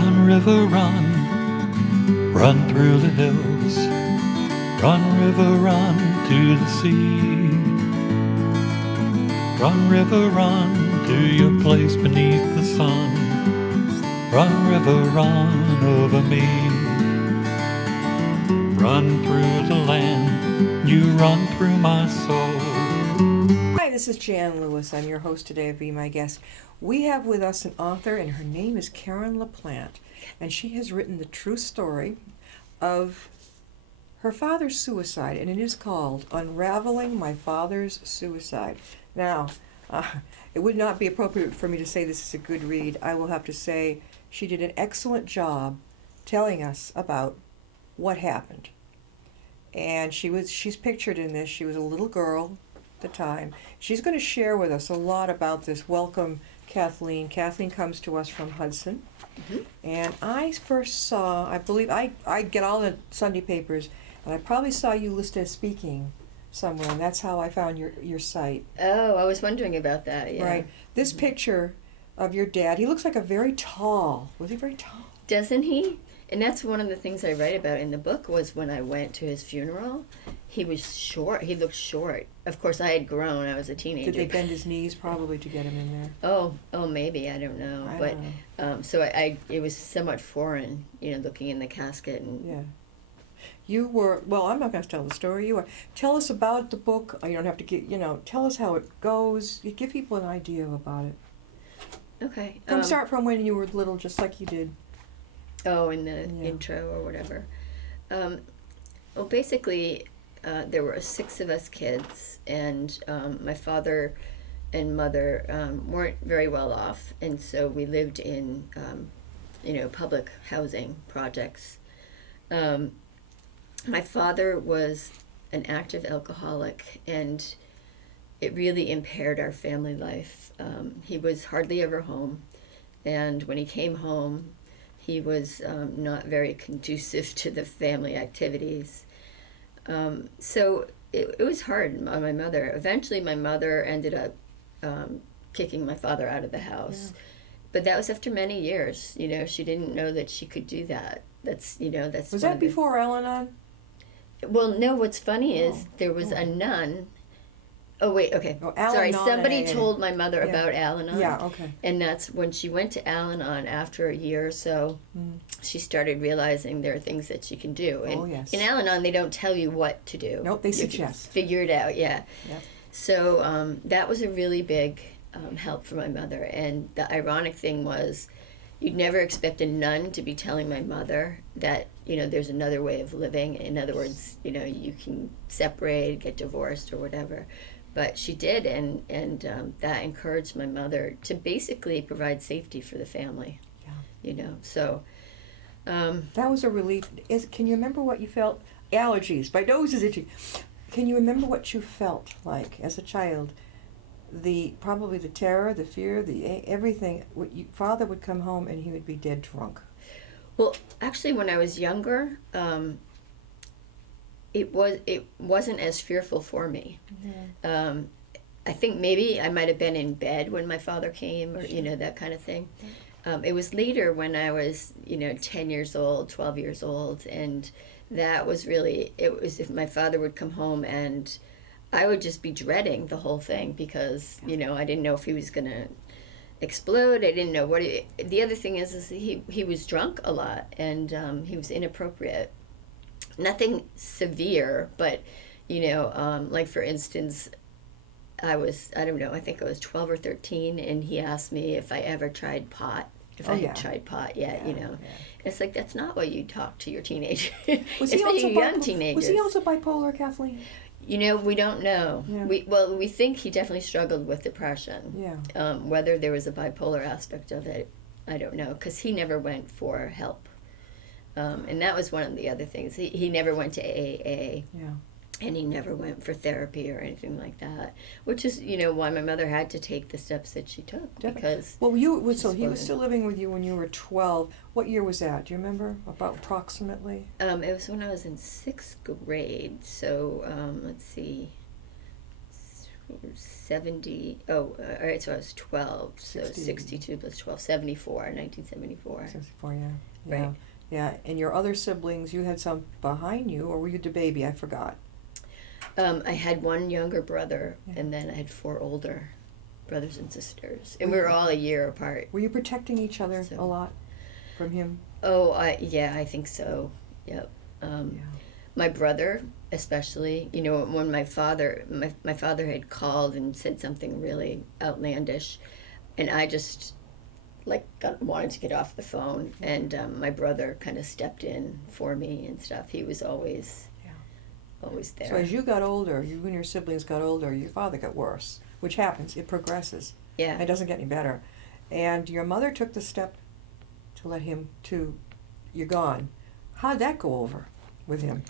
Run, river, run, run through the hills. Run, river, run to the sea. Run, river, run to your place beneath the sun. Run, river, run over me. Run through the land, you run through my soul. Hi, this is Jan Lewis. I'm your host today of Be My Guest. We have with us an author, and her name is Karen Laplante, and she has written the true story of her father's suicide, and it is called Unraveling My Father's Suicide. Now, it would not be appropriate for me to say this is a good read. I will have to say she did an excellent job telling us about what happened. And she's pictured in this. She was a little girl at the time. She's going to share with us a lot about this. Welcome, Kathleen. Kathleen comes to us from Hudson. Mm-hmm. And I first saw, I believe, I get all the Sunday papers, and I probably saw you listed as speaking somewhere, and that's how I found your site. Oh, I was wondering about that, yeah. Right. This picture of your dad, he looks like was he very tall? Doesn't he? And that's one of the things I write about in the book was when I went to his funeral, he was short. He looked short. Of course, I had grown. I was a teenager. Did they bend his knees probably to get him in there? Oh, maybe. I don't know. I don't know. So it was somewhat foreign, looking in the casket. And yeah. You were, well, I'm not going to tell the story. You were. Tell us about the book. You don't have to tell us how it goes. You give people an idea about it. Okay. Start from when you were little, just like you did. Oh, in the intro or whatever. Well, basically, there were 6 of us kids, and my father and mother weren't very well off, and so we lived in, public housing projects. My father was an active alcoholic, and it really impaired our family life. He was hardly ever home, and when he came home, he was not very conducive to the family activities. So it was hard on my mother. Eventually, my mother ended up kicking my father out of the house. Yeah. But that was after many years. She didn't know that she could do that. That's. Was that before Al-Anon? Well, no, what's funny is there was a nun. Oh, wait, okay. Oh, sorry, somebody told my mother about Al-Anon. Yeah, okay. And that's when she went to Al-Anon after a year or so, she started realizing there are things that she can do. And yes. In Al-Anon, they don't tell you what to do. Nope, they suggest. Figure it out, yeah. Yep. So that was a really big help for my mother. And the ironic thing was, you'd never expect a nun to be telling my mother that, there's another way of living. In other words, you can separate, get divorced, or whatever. But she did, and that encouraged my mother to basically provide safety for the family. Yeah. So. That was a relief. Can you remember what you felt? Allergies. My nose is itchy. Can you remember what you felt like as a child? Probably the terror, the fear, everything. Father would come home and he would be dead drunk. Well, actually, when I was younger, it wasn't as fearful for me. Mm-hmm. I think maybe I might have been in bed when my father came, or that kind of thing. It was later when I was 10 years old, 12 years old, and that was really, it was if my father would come home, and I would just be dreading the whole thing because I didn't know if he was gonna explode. I didn't know what the other thing is he was drunk a lot, and he was inappropriate. Nothing severe, but like for instance, I don't know, I think I was 12 or 13, and he asked me if I ever tried pot, I had tried pot yet, Yeah. It's like, that's not what you talk to your teenager, especially young teenagers. Was he also bipolar, Kathleen? We don't know. Yeah. We think he definitely struggled with depression. Yeah. Whether there was a bipolar aspect of it, I don't know, because he never went for help. And that was one of the other things. He never went to AA. Yeah. And he never went for therapy or anything like that, which is, why my mother had to take the steps that she took. Because he was still living with you when you were 12. What year was that? Do you remember? About approximately? It was when I was in 6th grade. So let's see, 70. Oh, all right. So I was 12. So 60. 62 plus 12, 74. 1974. 64, yeah. Yeah. Right. Yeah. And your other siblings, you had some behind you, or were you the baby? I forgot. I had one younger brother, Yeah. and then I had 4 older brothers and sisters, and we were all a year apart. Were you protecting each other So- a lot from him? Oh, I think so. Yep. Yeah. My brother, especially, you know, when my father had called and said something really outlandish, and I just wanted to get off the phone, and my brother kind of stepped in for me and stuff. He was always there. So as you got older, you and your siblings got older, your father got worse, which happens. It progresses. Yeah. It doesn't get any better. And your mother took the step to let him you're gone. How'd that go over with him?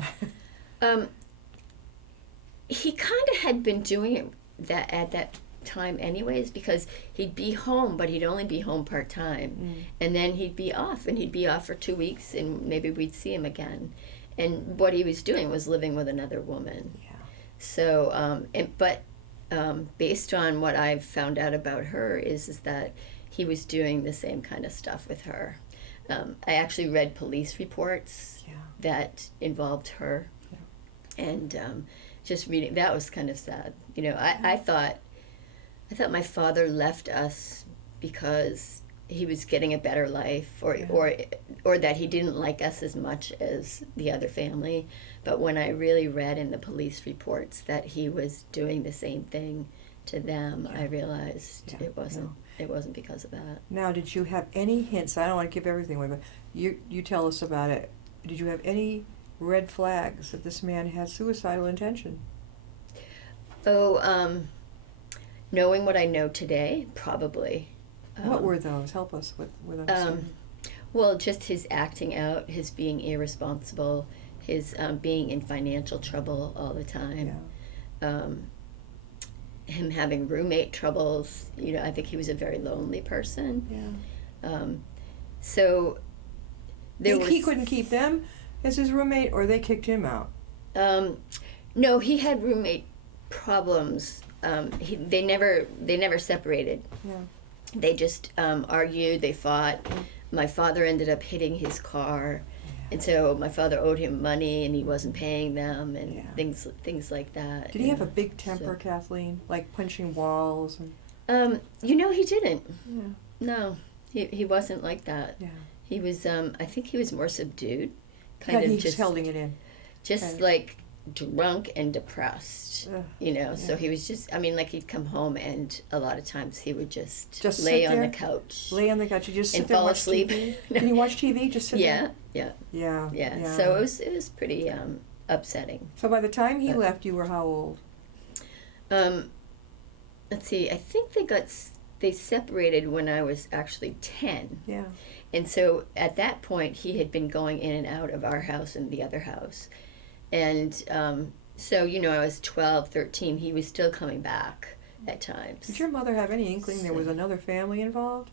He kind of had been doing it at that time anyways, because he'd be home, but he'd only be home part-time. And then he'd be off, and he'd be off for 2 weeks, and maybe we'd see him again. And what he was doing was living with another woman. Yeah. So, based on what I've found out about her is that he was doing the same kind of stuff with her. I actually read police reports that involved her. Yeah. And just reading, that was kind of sad. You know, I thought my father left us because he was getting a better life, or that he didn't like us as much as the other family. But when I really read in the police reports that he was doing the same thing to them, I realized it wasn't because of that. Now, did you have any hints? I don't want to give everything away, but you tell us about it. Did you have any red flags that this man had suicidal intention? Oh, knowing what I know today, probably. What were those? Help us with understanding. Well, just his acting out, his being irresponsible, his being in financial trouble all the time. Yeah. Him having roommate troubles. You know, I think he was a very lonely person. Yeah. So He couldn't keep them as his roommate, or they kicked him out? No, he had roommate problems. They never separated. Yeah. They just argued. They fought. My father ended up hitting his car, and so my father owed him money, and he wasn't paying them, and things like that. Did he have a big temper, Kathleen? Like punching walls? You know, he didn't. Yeah. No, he wasn't like that. Yeah. He was. I think he was more subdued. He just holding it in. Just like drunk and depressed. You know, so he was just. I mean, like he'd come home, and a lot of times he would just lay on the couch. Lay on the couch. You just sit and there and fall watch asleep. TV? Can you watch TV? Just sit there? Yeah. So it was pretty upsetting. So by the time he left, you were how old? Let's see. I think they separated when I was actually 10. Yeah. And so at that point, he had been going in and out of our house and the other house. And so, you know, I was 12, 13. He was still coming back at times. Did your mother have any inkling there was another family involved?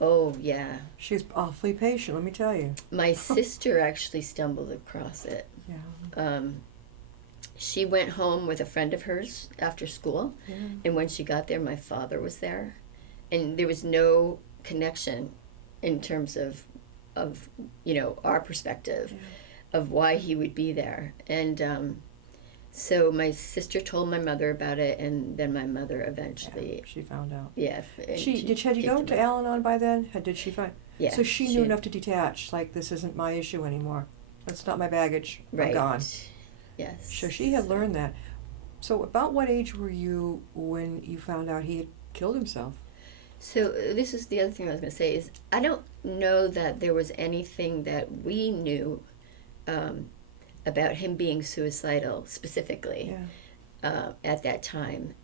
Oh, yeah. She was awfully patient, let me tell you. My sister actually stumbled across it. Yeah. She went home with a friend of hers after school. Yeah. And when she got there, my father was there. And there was no connection in terms of you know, our perspective of why he would be there. And so my sister told my mother about it, and then my mother eventually she found out. Yeah. Had you gone to Al-Anon by then? Did she find? Yeah. So she knew enough to detach. Like, this isn't my issue anymore. That's not my baggage. Right. I'm gone. Yes. So she had learned that. So about what age were you when you found out he had killed himself? So this is the other thing I was going to say is I don't know that there was anything that we knew about him being suicidal specifically at that time.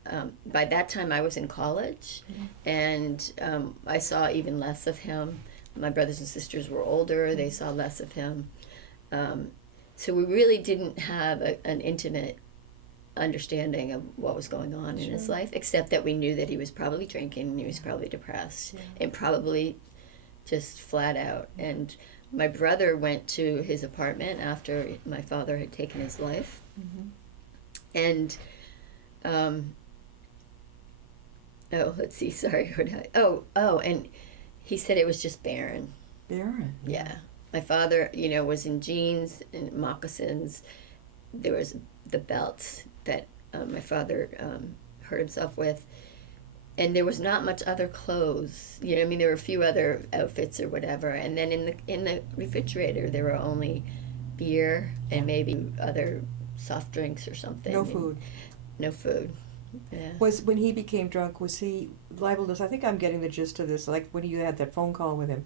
By that time I was in college, and I saw even less of him. My brothers and sisters were older. They saw less of him. So we really didn't have an intimate understanding of what was going on in his life, except that we knew that he was probably drinking, and he was probably depressed, and probably just flat out. And my brother went to his apartment after my father had taken his life, and Oh, let's see. Sorry. And he said it was just barren. Barren. Yeah. My father, was in jeans and moccasins. There was the belts that my father hurt himself with. And there was not much other clothes. There were a few other outfits or whatever. And then in the refrigerator, there were only beer and maybe other soft drinks or something. No food. No food. Yeah. When he became drunk, was he liable to, I think I'm getting the gist of this, like when you had that phone call with him,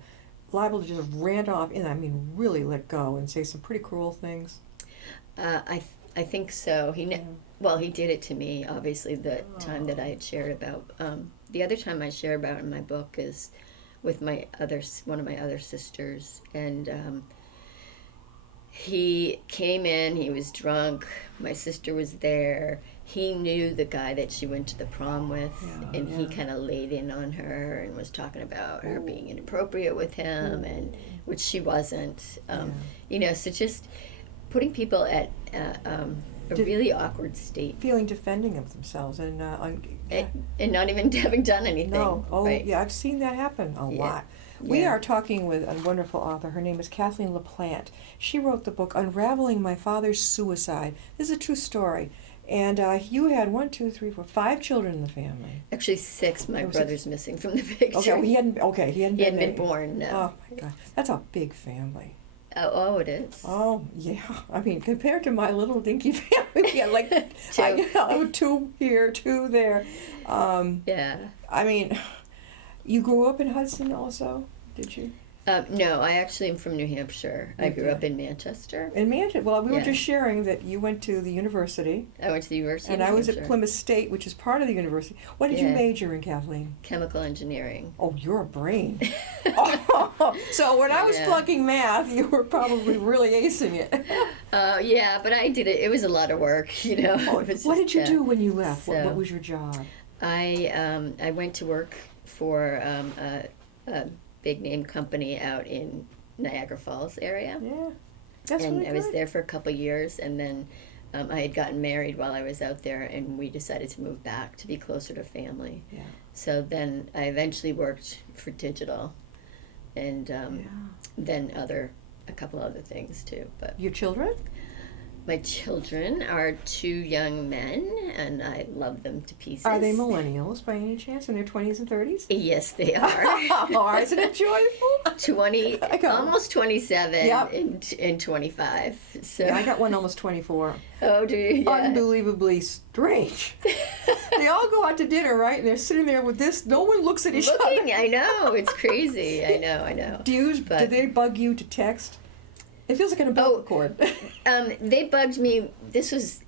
liable to just rant off and really let go and say some pretty cruel things? I think so. He did it to me, obviously, the time that I had shared about. The other time I share about in my book is with one of my other sisters. And he came in, he was drunk, my sister was there. He knew the guy that she went to the prom with, and he kind of laid in on her and was talking about her being inappropriate with him, and which she wasn't. So just putting people at a really awkward state. Feeling defending of themselves and not even having done anything. No. Oh, right. yeah, I've seen that happen a lot. We are talking with a wonderful author. Her name is Kathleen Laplante. She wrote the book Unraveling My Father's Suicide. This is a true story. And you had 5 children in the family. Actually 6. My brother's missing from the picture. Okay, he hadn't been born, no. Oh, my God. That's a big family. Oh, it is. Oh, yeah. Compared to my little dinky family, we had like 2 here, 2 there. You grew up in Hudson also, did you? No, I actually am from New Hampshire. I grew up in Manchester. In Manchester. Well, we were just sharing that you went to the university. I went to the University of New Hampshire. And I was at Plymouth State, which is part of the university. What did you major in, Kathleen? Chemical engineering. Oh, you're a brain. So when I was flunking math, you were probably really acing it. But I did it. It was a lot of work, What did you do when you left? What was your job? I went to work for a big name company out in Niagara Falls area. Yeah, that's and really I was there for a couple years, and then I had gotten married while I was out there, and we decided to move back to be closer to family. Yeah. So then I eventually worked for digital, and then a couple other things too. But your children? My children are 2 young men, and I love them to pieces. Are they millennials by any chance, in their 20s and 30s? Yes, they are. Oh, isn't it joyful? 20, almost 27, and 25. So yeah, I got one almost 24. Oh, do you? Yeah. Unbelievably strange. They all go out to dinner, right? And they're sitting there with this. No one looks at each other. I know. It's crazy. I know. Do they bug you to text? It feels like an umbilical cord. They bugged me. This was,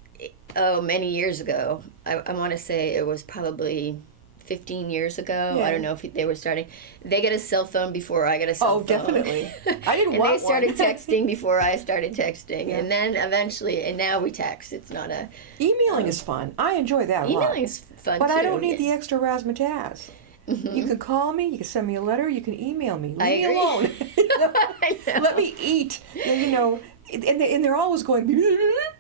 many years ago. I want to say it was probably 15 years ago. Yeah. I don't know if they were starting. They got a cell phone before I got a cell phone. Oh, definitely. I didn't want one. And they started texting before I started texting. Yeah. And then eventually, and now we text. It's not a... Emailing is fun. I enjoy that a lot. Emailing is fun, but too. I don't need the extra razzmatazz. Mm-hmm. You can call me, you can send me a letter, you can email me. Leave me alone. Let me eat. And they're always going,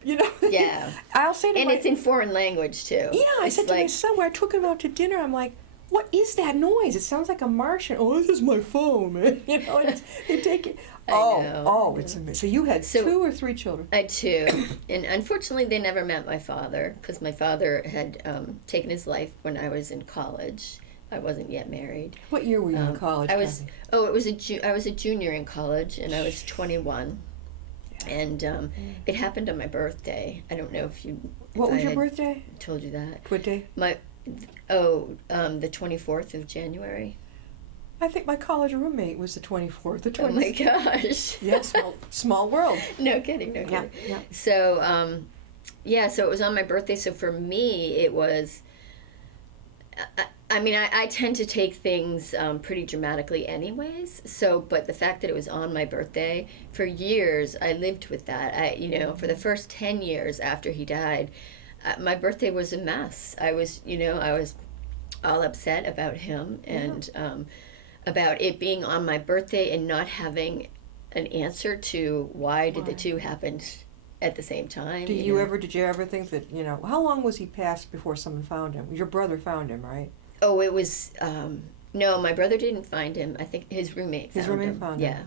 Yeah. I'll say to and it's in foreign language, too. Yeah, I said to my son, when I took him out to dinner, I'm like, what is that noise? It sounds like a Martian. Oh, this is my phone, man. They take it. It's amazing. So you had 2 or 3 children? I had 2. And unfortunately, they never met my father, because my father had taken his life when I was in college. I wasn't yet married. What year were you in college? I was a junior in college, and I was 21. Yeah. And it happened on my birthday. I don't know if you... What was your birthday? Told you that. What day? The 24th of January. I think my college roommate was the 24th or 26th. Oh my gosh. Yeah, small world. No kidding. Yeah. So, so it was on my birthday. So for me, it was... I tend to take things pretty dramatically anyways. So, but the fact that it was on my birthday, for years, I lived with that. For the first 10 years after he died, my birthday was a mess. I was all upset about him and about it being on my birthday and not having an answer to why did the two happen at the same time. Did you ever think that, how long was he passed before someone found him? Your brother found him, right? Oh, it was, no, my brother didn't find him. I think his roommate found him. His roommate found him. Yeah.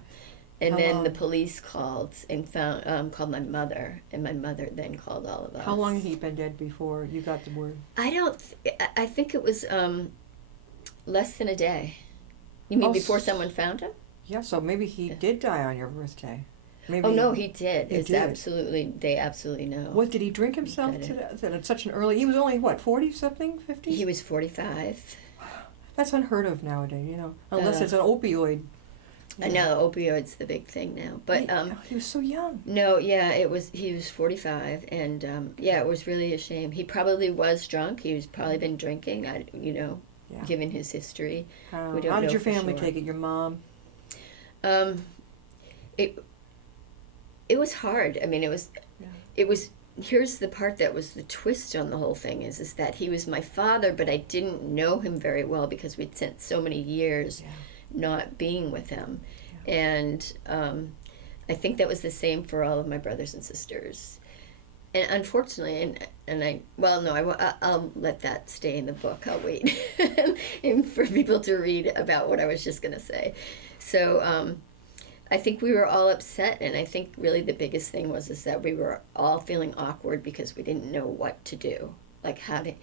And How then the long? police called and called my mother, and my mother then called all of us. How long had he been dead before you got the word? I think it was less than a day. You mean Oh, before someone found him? Yeah, so maybe he did die on your birthday. Maybe. Oh no, he did. He It's did. absolutely, they absolutely know. What, did he drink himself He to death at such an early? He was only what, 40-something, 50? He was 45. That's unheard of nowadays, unless it's an opioid. I know opioids the big thing now, but he was so young. no, yeah, he was 45, and yeah, it was really a shame. He probably was drunk. He was probably been drinking. Yeah. Given his history, we don't How did know your for family sure. take it? Your mom? It was hard. I mean, it was. Here's the part that was the twist on the whole thing is that he was my father, but I didn't know him very well because we'd spent so many years not being with him, and I think that was the same for all of my brothers and sisters. And unfortunately, I'll let that stay in the book. I'll wait and for people to read about what I was just going to say. So I think we were all upset, and I think really the biggest thing was that we were all feeling awkward because we didn't know what to do. Like how to,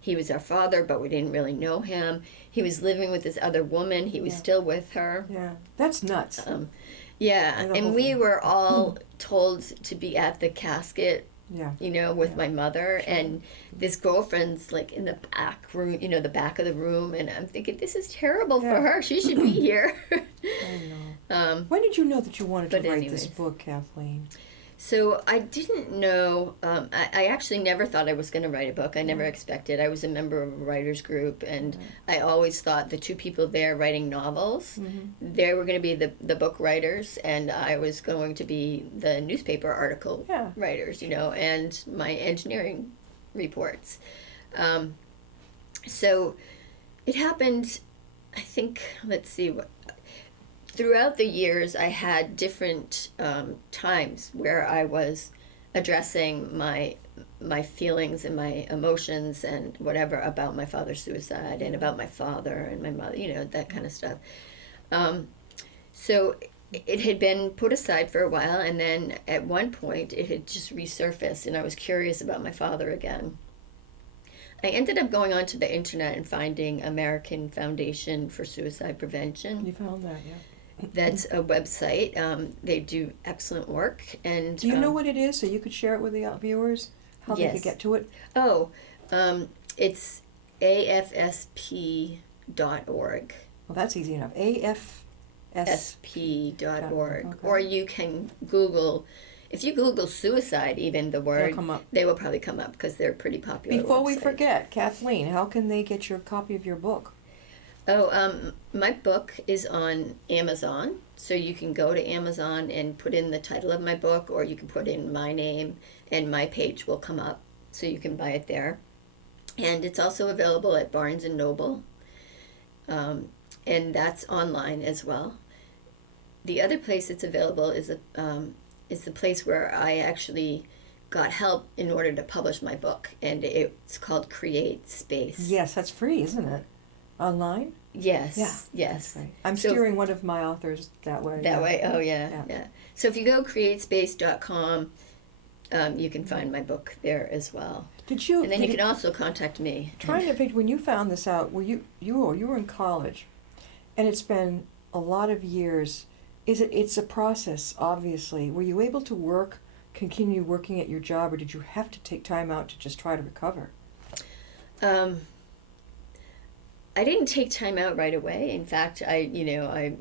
he was our father, but we didn't really know him. He was living with this other woman. He was still with her. Yeah, that's nuts. Yeah, and we were all told to be at the casket, with my mother, and this girlfriend's like in the back room, the back of the room, and I'm thinking, this is terrible for her. She should be here. I know. When did you know that you wanted to write this book, Kathleen? So I didn't know. I actually never thought I was going to write a book. I never expected. I was a member of a writers group, and I always thought the two people there writing novels, they were going to be the book writers, and I was going to be the newspaper article writers, and my engineering reports. So it happened, I think, let's see, throughout the years, I had different times where I was addressing my feelings and my emotions and whatever about my father's suicide and about my father and my mother, that kind of stuff. So it had been put aside for a while, and then at one point it had just resurfaced, and I was curious about my father again. I ended up going onto the internet and finding American Foundation for Suicide Prevention. You found that, yeah. That's a website. They do excellent work. And do you know what it is, so you could share it with the viewers? How they could get to it? Oh, it's afsp.org. Well, that's easy enough. afsp.org. Okay. Or you can Google. If you Google suicide, even the word, come up. they will probably come up because they're pretty popular. Before we website. forget, Kathleen, how can they get your copy of your book? Oh, my book is on Amazon, so you can go to Amazon and put in the title of my book, or you can put in my name, and my page will come up, so you can buy it there. And it's also available at Barnes & Noble, and that's online as well. The other place it's available is the place where I actually got help in order to publish my book, and it's called Create Space. Yes, that's free, isn't it? Online? Yes. Yeah. Yes. That's right. I'm steering one of my authors that way. That way? Oh, yeah. So if you go createspace.com, you can find my book there as well. Did you? And then you can also contact me. Trying to think, when you found this out, you were in college, and it's been a lot of years. It's a process, obviously. Were you able to continue working at your job, or did you have to take time out to just try to recover? I didn't take time out right away. In fact, I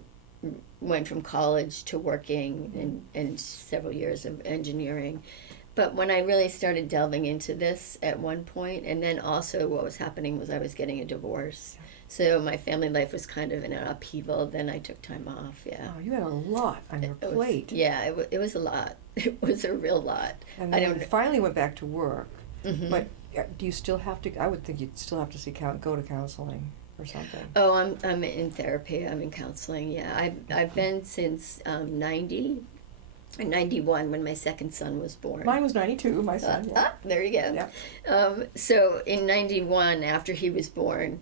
went from college to working and several years of engineering. But when I really started delving into this at one point, and then also what was happening was I was getting a divorce. So my family life was kind of in an upheaval. Then I took time off, yeah. Oh, you had a lot on your plate. It was a lot. It was a real lot. And then you finally went back to work. Mm-hmm. But do you still have to, I would think you'd still have to go to counseling or something. Oh, I'm in therapy. I'm in counseling, yeah. I've been since 90. in 91 when my second son was born. Mine was 92, my son. Yeah. There you go. Yeah. So in 91, after he was born,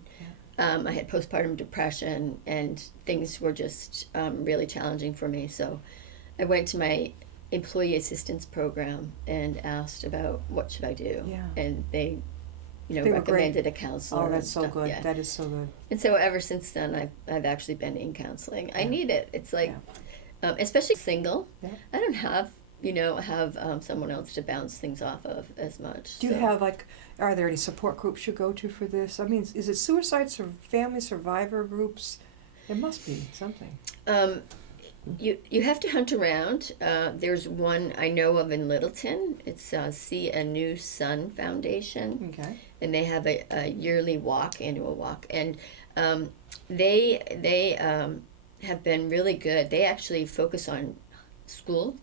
I had postpartum depression, and things were just really challenging for me. So I went to my employee assistance program and asked about what should I do. Yeah. And they They were recommended great. a counselor. Oh, and that's so stuff. good. Yeah. That is so good. And so ever since then, I've actually been in counseling. I need it. It's like, especially single. Yeah. I don't have someone else to bounce things off of as much. Do you have, like, are there any support groups you go to for this? I mean, is it family survivor groups? There must be something. You have to hunt around. There's one I know of in Littleton. It's See a New Sun Foundation. Okay. And they have a yearly annual walk. And they have been really good. They actually focus on schools.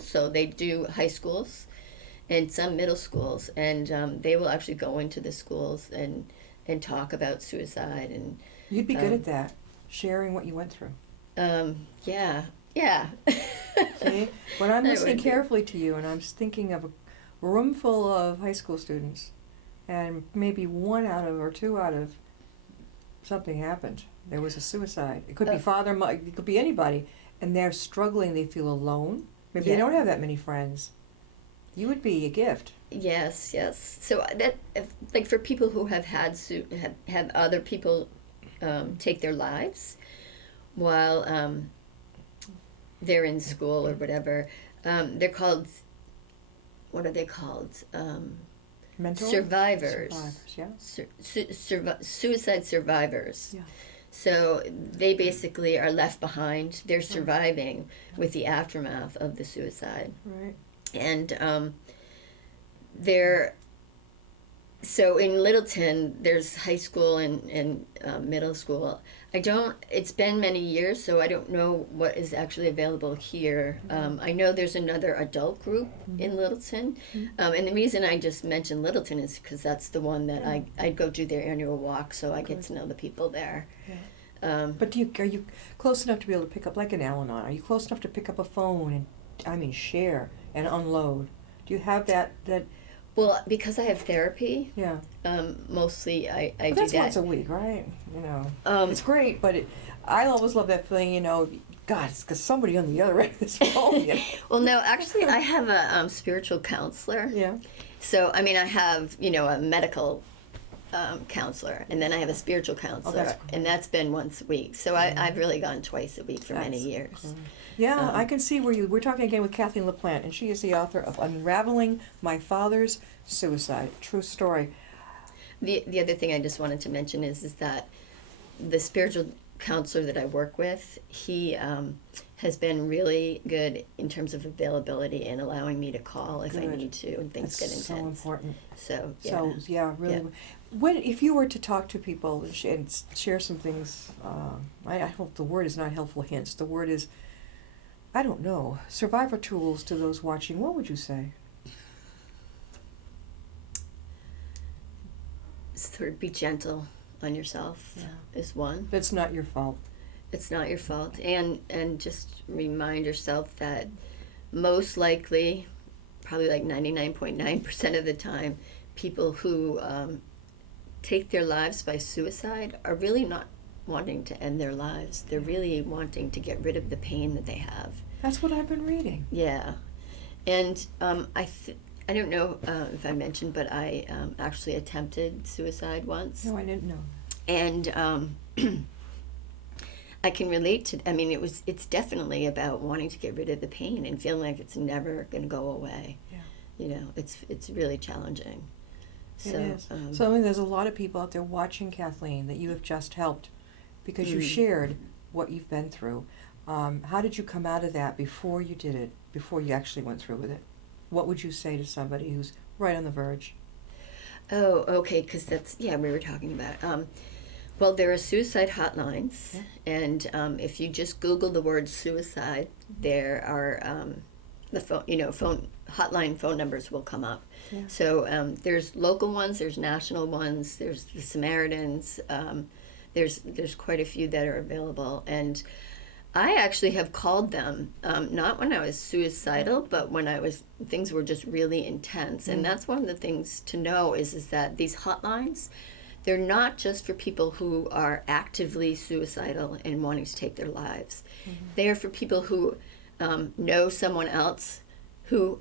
So they do high schools and some middle schools. And they will actually go into the schools and talk about suicide. And You'd be good at that, sharing what you went through. Yeah. See, when I'm I listening would be. carefully to you and I'm thinking of a room full of high school students, and maybe one out of or two out of something happened. There was a suicide. It could be father, it could be anybody, and they're struggling. They feel alone. Maybe they don't have that many friends. You would be a gift. Yes. So like for people who have had have other people take their lives while they're in school or whatever, they're called. What are they called? Mental Survivors. Yeah. Suicide survivors. Yeah. So they basically are left behind. They're surviving with the aftermath of the suicide. Right. And so in Littleton, there's high school and middle school. It's been many years, so I don't know what is actually available here. I know there's another adult group in Littleton. And the reason I just mentioned Littleton is because that's the one that I go do their annual walk, so I get to know the people there. Yeah. But are you close enough to be able to pick up, like an Al-Anon, are you close enough to pick up a phone and, share and unload? Do you have that? Well, because I have therapy, Yeah. mostly I do That's that. once a week, right? It's great, but I always love that feeling, God, it's because somebody on the other end of this phone. Well, no, actually, I have a spiritual counselor. Yeah. So, I mean, I have, a medical counselor, and then I have a spiritual counselor, that's great. and that's been once a week. So I've really gone twice a week for many years. Cool. Yeah, I can see we're talking again with Kathleen Laplante, and she is the author of Unraveling My Father's Suicide, True Story. The other thing I just wanted to mention is that the spiritual counselor that I work with, he has been really good in terms of availability and allowing me to call if I need to and things get intense. So important. So really. Yeah. When if you were to talk to people and share some things, I hope the word is not helpful hints. The word is, I don't know, survivor tools to those watching. What would you say? Sort of be gentle on yourself is one. That's not your fault. It's not your fault, and just remind yourself that most likely, probably like 99.9% of the time, people who take their lives by suicide are really not wanting to end their lives. They're really wanting to get rid of the pain that they have. That's what I've been reading. Yeah, and I don't know if I mentioned, but I actually attempted suicide once. No, I didn't know. And I can relate to. I mean, it's definitely about wanting to get rid of the pain and feeling like it's never going to go away. Yeah. It's really challenging. So, it is. So I mean, there's a lot of people out there watching, Kathleen, that you have just helped because you shared what you've been through. How did you come out of that before you did it? Before you actually went through with it? What would you say to somebody who's right on the verge? Oh, okay, because that's, we were talking about. Well, there are suicide hotlines, and if you just Google the word suicide, there are the hotline phone numbers will come up. Yeah. So there's local ones, there's national ones, there's the Samaritans, there's quite a few that are available, and I actually have called them, not when I was suicidal, but when things were just really intense. And that's one of the things to know is that these hotlines, they're not just for people who are actively suicidal and wanting to take their lives. They are for people who know someone else who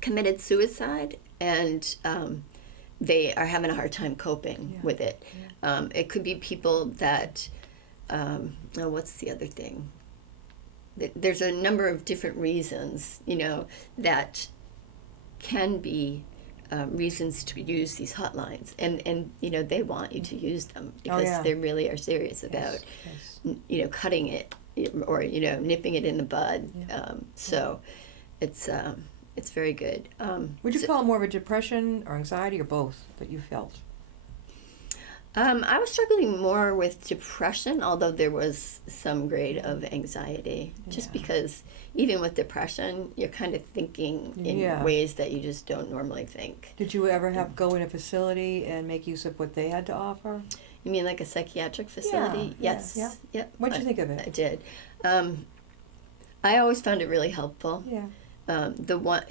committed suicide, and they are having a hard time coping with it. It could be people that, what's the other thing? There's a number of different reasons, that can be reasons to use these hotlines, and they want you to use them because they really are serious about, cutting it or nipping it in the bud. So it's very good. Would you call it more of a depression or anxiety or both that you felt? I was struggling more with depression, although there was some grade of anxiety. Just because even with depression, you're kind of thinking in ways that you just don't normally think. Did you ever go in a facility and make use of what they had to offer? You mean like a psychiatric facility? Yes. Yeah. Yep. What did you think of it? I did. I always found it really helpful. Yeah. The one,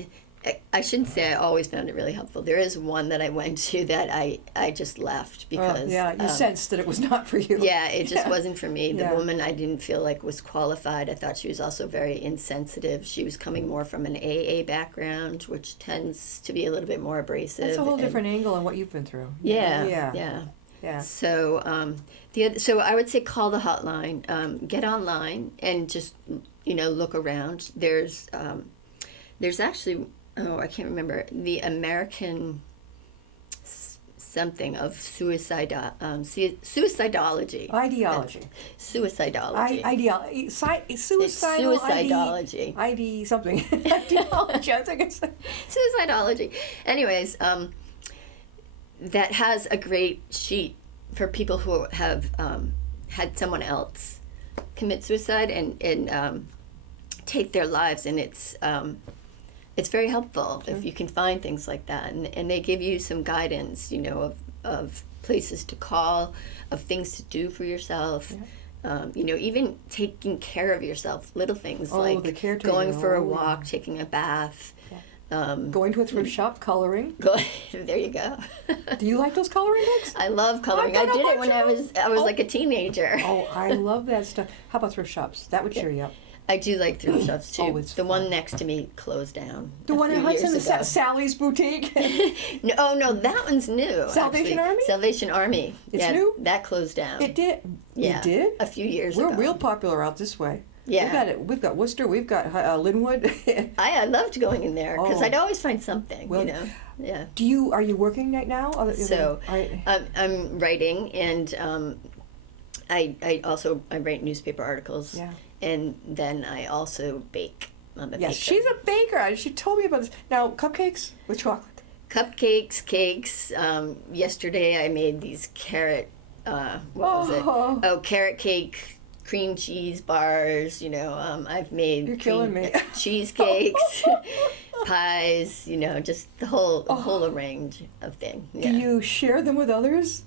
I shouldn't say I always found it really helpful. There is one that I went to that I just left because... you sensed that it was not for you. Yeah, it just wasn't for me. The woman I didn't feel like was qualified. I thought she was also very insensitive. She was coming more from an AA background, which tends to be a little bit more abrasive. That's a whole different angle on what you've been through. Yeah. So so I would say call the hotline, get online, and just look around. There's actually, I can't remember, the American something of suicidology. Ideology. Suicidology. Suicidology. ID something. Ideology. I think it's suicidology. Anyways, that has a great sheet for people who have had someone else commit suicide and take their lives, and it's very helpful if you can find things like that, and they give you some guidance, of places to call, of things to do for yourself. Even taking care of yourself, little things like going for a walk, taking a bath. Going to a thrift shop, coloring. There you go. Do you like those coloring books? I love coloring. I did it when I was like a teenager. Oh, I love that stuff. How about thrift shops? That would cheer you up. I do like thrift shops too. It's the fun. one next to me closed down. The one in Hudson, the Sally's Boutique. No, that one's new. Salvation Army? Salvation Army. It's new? That closed down. It did. Yeah, it did. A few years ago. We're real popular out this way. Yeah. We've got Worcester. We've got Linwood. I loved going in there because I'd always find something. Well, Yeah. Are you working right now? So I'm writing, and I also write newspaper articles. Yeah. And then I also bake. I'm a baker. She's a baker. She told me about this. Now, cupcakes with chocolate. Cupcakes, cakes. Yesterday I made these carrot. Was it? Oh, carrot cake, cream cheese bars. I've made. You're killing me. Cheesecakes, pies. Just the whole range of things. Yeah. Do you share them with others?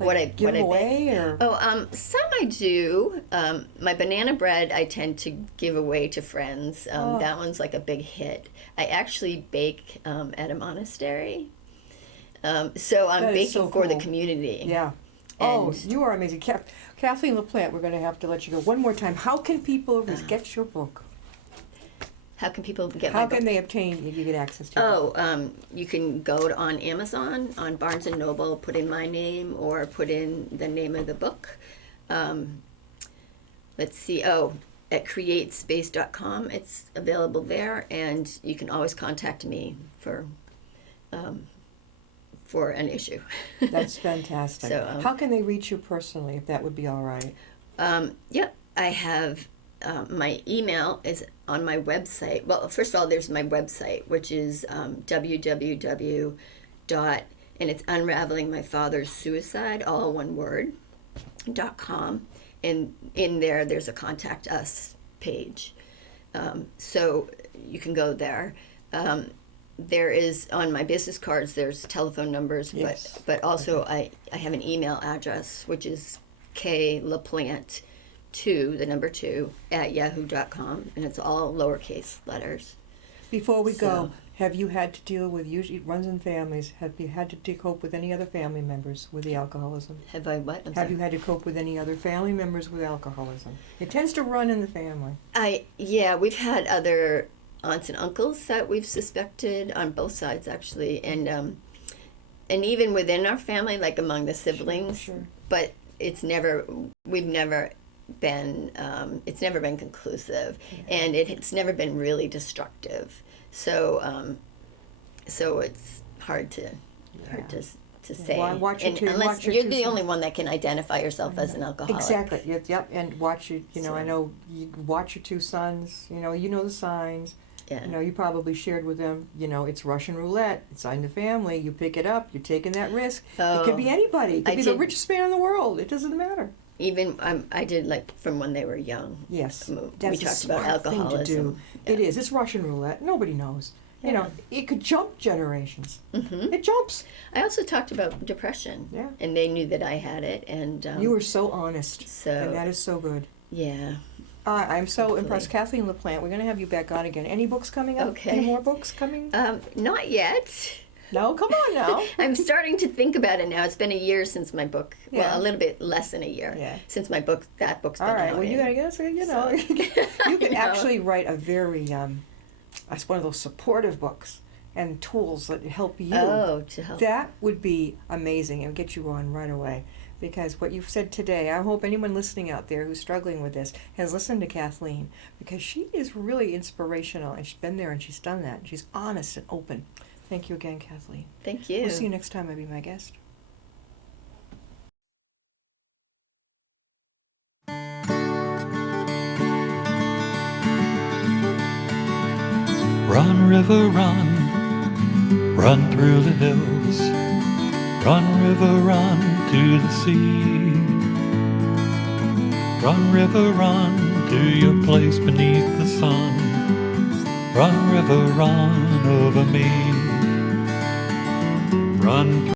Give them away, or some I do. My banana bread I tend to give away to friends. That one's like a big hit. I actually bake at a monastery, so I'm baking for the community. Yeah. You are amazing, Kathleen Laplante. We're going to have to let you go one more time. How can people get your book? How can people get my book? How can they obtain, you get access to it? You can go on Amazon, on Barnes & Noble, put in my name, or put in the name of the book. Let's see, at createspace.com, it's available there, and you can always contact me for an issue. That's fantastic. So, how can they reach you personally, if that would be all right? I have... my email is on my website. Well, first of all, there's my website, which is www. And it's Unraveling My Father's Suicide, all one word, .com. And in there's a Contact Us page. So you can go there. There is, on my business cards, there's telephone numbers, but also I have an email address, which is klaplante, 2, the number 2, at yahoo.com, and it's all lowercase letters. Before we go, So- have you had to deal with, usually it runs in families, have you had to cope with any other family members with the alcoholism? Have I what? I'm Have sorry. you had to cope with any other family members with alcoholism? It tends to run in the family. Yeah, we've had other aunts and uncles that we've suspected on both sides, actually, and even within our family, like among the siblings. Sure. But it's never been conclusive, and it's never been really destructive. So it's hard to say. Well, watch it and too- unless watch it you're too the soon. only one that can identify yourself as an alcoholic. Exactly. Yep. And watch it. You know, So- I know you watch your 2 sons. You know the signs. Yeah. You know, you probably shared with them. You know, it's Russian roulette. It's in the family. You pick it up. You're taking that risk. It could be anybody. It could I be the did- richest man in the world. It doesn't matter. Even I did, like, from when they were young. Yes, We that's talked a about smart thing to do. alcoholism. It is. It's Russian roulette. Nobody knows. You know, it could jump generations. Hmm. It jumps. I also talked about depression. Yeah. And they knew that I had it, and You were so honest, so and that is so good. yeah. I'm so Hopefully. impressed. Kathleen Laplante, we're going to have you back on again. Any books coming up? Okay. Any more books coming? Not yet. No? Come on now. I'm starting to think about it now. It's been a year since my book. Yeah. Well, a little bit less than a year since my book. That book's been All right. out. Well, you got to get, you know, So- you can know. actually write a very, that's one of those supportive books and tools that help you. Oh, to help. That would be amazing and get you on right away. Because what you've said today, I hope anyone listening out there who's struggling with this has listened to Kathleen, because she is really inspirational, and she's been there and she's done that. She's honest and open. Thank you again, Kathleen. Thank you. We'll see you next time. I'll be my guest. Run, river, run, run through the hills. Run, river, run to the sea. Run, river, run to your place beneath the sun. Run, river, run over me. Run